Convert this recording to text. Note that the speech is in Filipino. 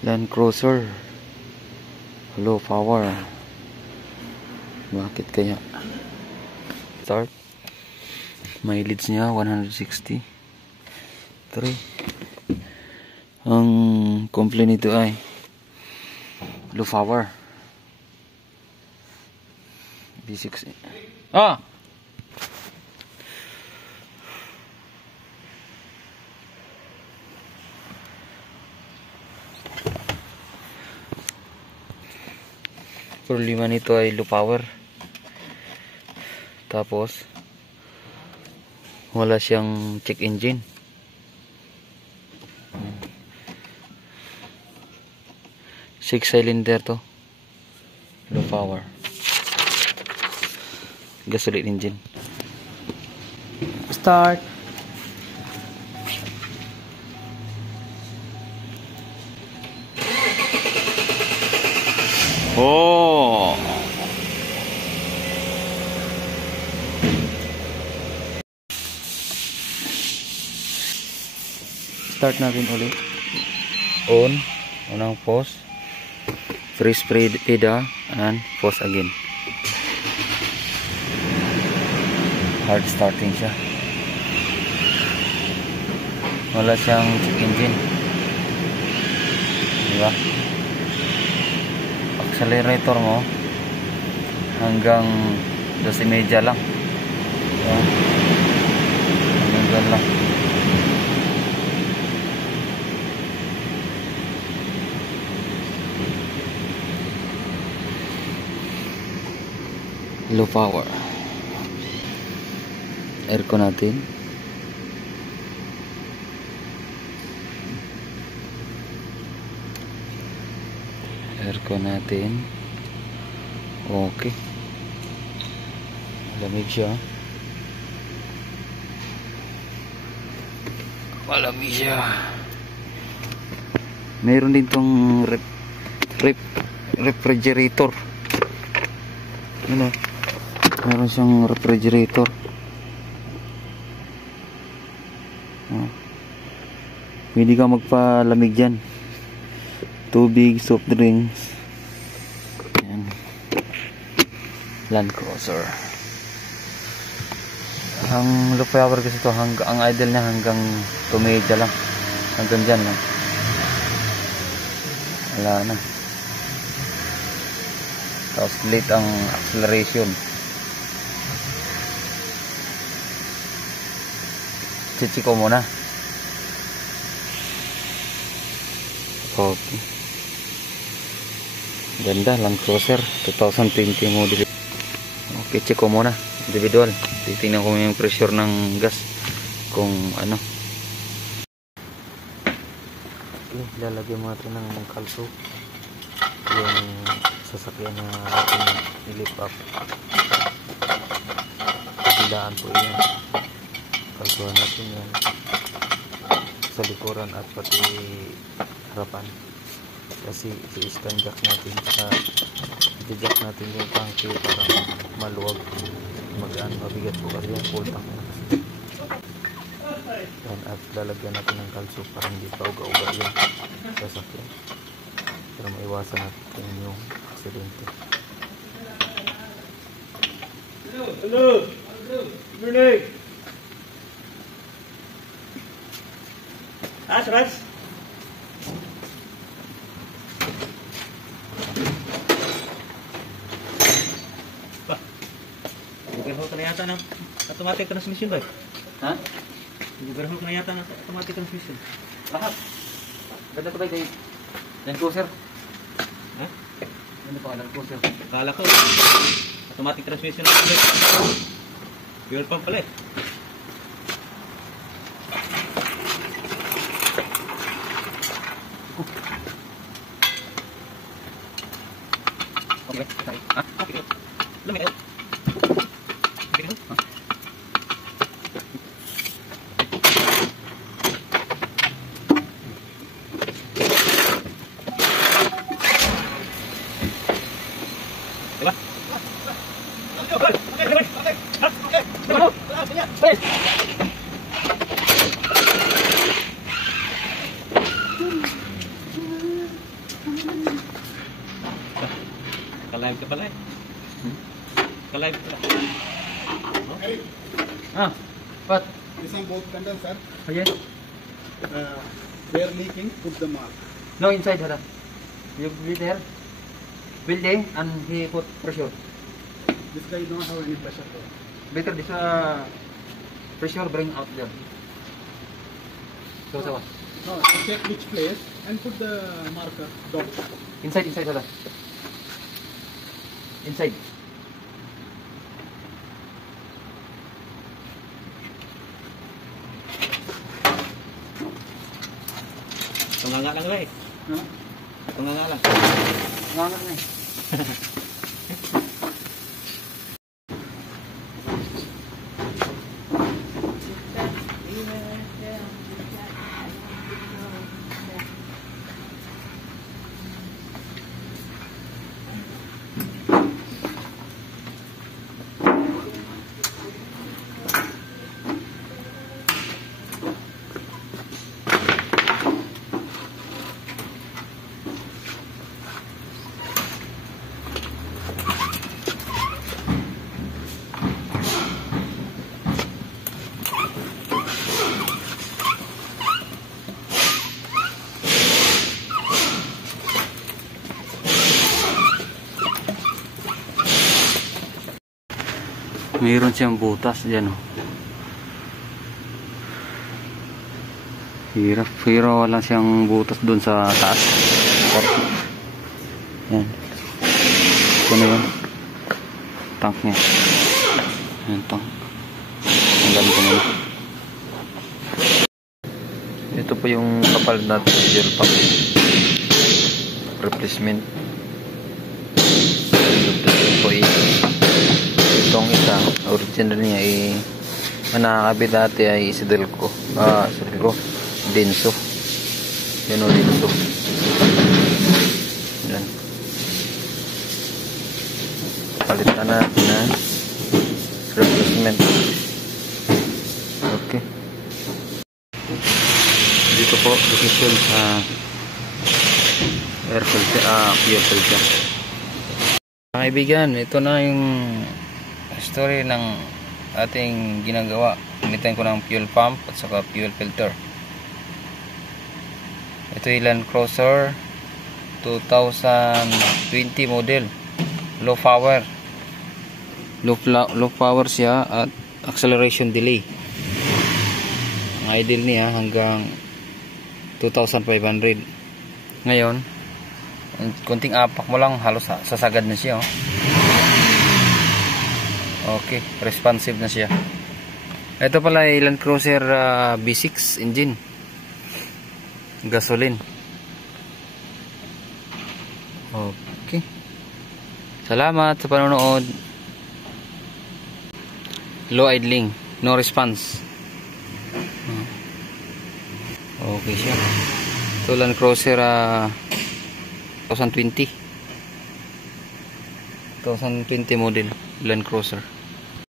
Land Cruiser low power. Bakit kaya? Start. Mileage niya 163. Ang complaint nito ay low power. V6. Problema nito ay low power. Tapos wala siyang check engine. Six cylinder to. Low power. Gasoline engine. Start. Oh. Start natin ulit. On. Unang pause. Freeze pedal and pause again. Hard starting siya. Wala siyang check engine. Diba? Accelerator mo hanggang 12.5 lang. Hanggang lang. Low power. Aircon natin. Aircon natin. Okay. Malamig siya. Malamig siya. Meron din tong refrigerator. Ano? Meron siyang refrigerator. Pwede ka magpalamig dyan. Tubig, soft drinks. Ayan. Land Cruiser. Ang low power kasi ito, ang idle niya hanggang 2.5 lang. Hanggang dyan lang. Wala na. Tapos late ang acceleration. Chichi ko muna. Okay. Ganda, Land Cruiser 2020 model. Okay, check ko muna individual. Titingnan ko yung pressure ng gas kung ano. Okay, lalagyan mo natin ng kalso yung sasakyan na natin i-lift up. Kabilaan po yan. Kalsuhan natin yan sa likuran at pati harapan, kasi i-scan jack natin sa i-jack natin yung tanke para maluwag, magaan, mabigat po kasi yung full tank na kasi. At lalagyan natin ng kalso para hindi pa uga-uga yung sasakyan para maiwasan natin yung aksidente. Hello! Good morning! Ras! Overhaul ka na yata ng automatic transmission ba? Ha? Overhaul ka na yata ng automatic transmission. Lahat. Ganda ko ba kayo? Land Cruiser? Ha? Ganda pa Land Cruiser. Kala ko automatic transmission na ulit. Fuel pump pala eh. Okay. Okay. Lumit. Ka-live ka pala eh. Ka-live ka. Eric, What? this one both condenser. Oh, yes. They are leaking. Put the mark. No, inside, hala. You be there. Building, and he put pressure. This guy don't have any pressure there. Better this pressure bring out there. So, so. No, check which place and put the marker dot. Inside, hala. Inside. Tunganga lang eh. Huh? Tunganga lang. Ngangat na eh. Mayroon siyang butas dyan, oh. Hirap, pero wala siyang butas doon sa taas. Yan. Ito na yun. Tank niya. Yan, tank. Ang ganito na yun. Ito po yung kapalit natin fuel pump replacement. Ito po itong isa original niya nakakabit dati ay Sidelco Denso. Yan o, Denso. Yan, palitan natin na replacement. Okay, dito po position sa air filter, fuel filter. Mga kaibigan, ito na yung story ng ating ginagawa. Gamitan ko ng fuel pump at saka fuel filter. Ito yung Land Cruiser 2020 model, low power siya at acceleration delay. Ang idle niya hanggang 2,500. Ngayon konting apak mo lang halos sasagad na siya, oh. Okay, responsive na siya. Ito pala ay Land Cruiser B6 engine, gasoline. Okay, salamat sa panonood. Low idling, no response. Okay siya. Ito Land Cruiser 2020 model Land Cruiser.